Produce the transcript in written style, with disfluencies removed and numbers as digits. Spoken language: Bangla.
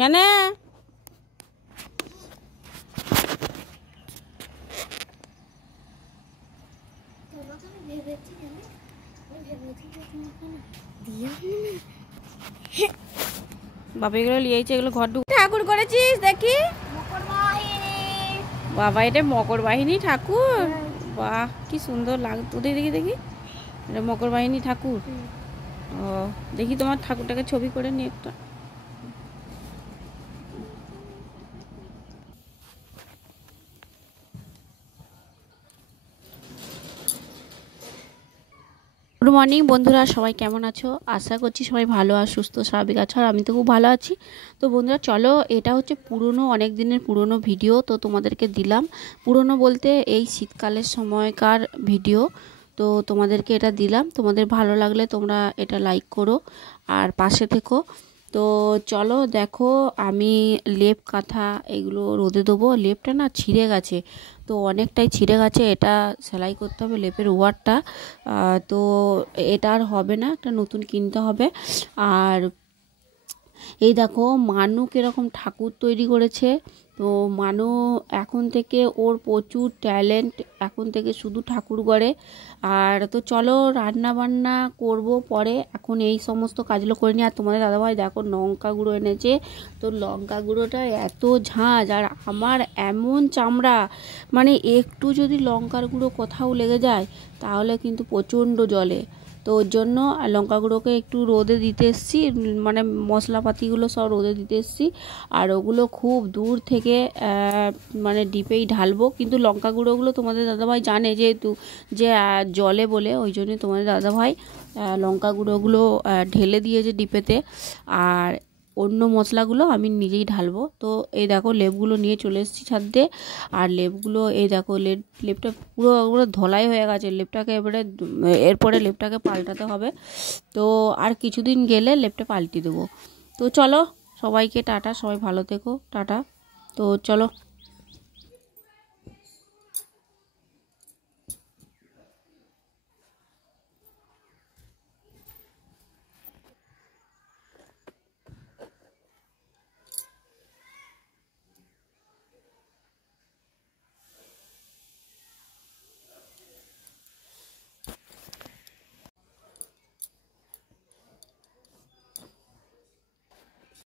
কেন বাবা এগুলো লিয়েছে, এগুলো ঘর ঢুক ঠাকুর করেছিস দেখি। বাবা এটা মকর বাহিনী ঠাকুর, বাহ কি সুন্দর লাগে তো। দেখি দেখি এটা মকর বাহিনী ঠাকুর। ও দেখি তোমার ঠাকুরটাকে ছবি করে নি একটা। গুড মর্নিং বন্ধুরা, সবাই কেমন আছো? আশা করছি সবাই ভালো আর সুস্থ স্বাভাবিক আছো, আর আমি তো খুব ভালো আছি। তো বন্ধুরা চলো, এটা হচ্ছে পুরনো অনেক দিনের পুরনো ভিডিও, তো তোমাদেরকে দিলাম। পুরনো বলতে এই শীতকালের সময়কার ভিডিও, তো তোমাদেরকে এটা দিলাম। তোমাদের ভালো লাগলে তোমরা এটা লাইক করো আর পাশে থেকো। তো চলো দেখো, আমি লেপ কাঁথা এগুলো রোদে দেবো। লেপটা না ছিঁড়ে গেছে, তো অনেকটাই ছিঁড়ে গেছে, এটা সেলাই করতে হবে লেপের ওয়ারটা। তো এটা আর হবে না, একটা নতুন কিনতে হবে। আর এই দেখো মানু কিরকম ঠাকুর তৈরি করেছে। তো মানু এখন থেকে ওর প্রচুর ট্যালেন্ট, এখন থেকে শুধু ঠাকুর গড়ে। আর তো চলো রান্না বান্না করব পরে, এখন এই সমস্ত কাজগুলো করে নিই। আর তোমাদের দাদাভাই দেখো লঙ্কা গুঁড়ো এনেছে, তো লঙ্কা গুঁড়োটা এত ঝাঁঝ, আর আমার এমন চামড়া, মানে একটু যদি লঙ্কার গুঁড়ো কোথাও লেগে যায় তাহলে কিন্তু প্রচণ্ড জ্বলে। তো ওর জন্য লঙ্কা গুঁড়োকে একটু রোদে দিতে এসেছি, মানে মশলাপাতিগুলো সব রোদে দিতে এসেছি। আর ওগুলো খুব দূর থেকে মানে ডিপেই ঢালবো, কিন্তু লঙ্কা গুঁড়োগুলো তোমাদের দাদাভাই জানে যেহেতু যে জলে বলে, ওই জন্যই তোমাদের দাদাভাই লঙ্কা গুঁড়োগুলো ঢেলে দিয়েছে ডিপেতে। আর অন্য মশলাগুলো আমি নিজেই ঢালবো। তো এই দেখো লেপগুলো নিয়ে চলে এসেছি ছাদে। আর লেপগুলো এই দেখো লেপটা পুরো ধলাই হয়ে গেছে। লেপটাকে এরপরে লেপটাকে পাল্টাতে হবে। তো আর কিছুদিন গেলে লেপটা পাল্টে দেবো। তো চলো সবাইকে টাটা, সবাই ভালো থেকো, টাটা। তো চলো।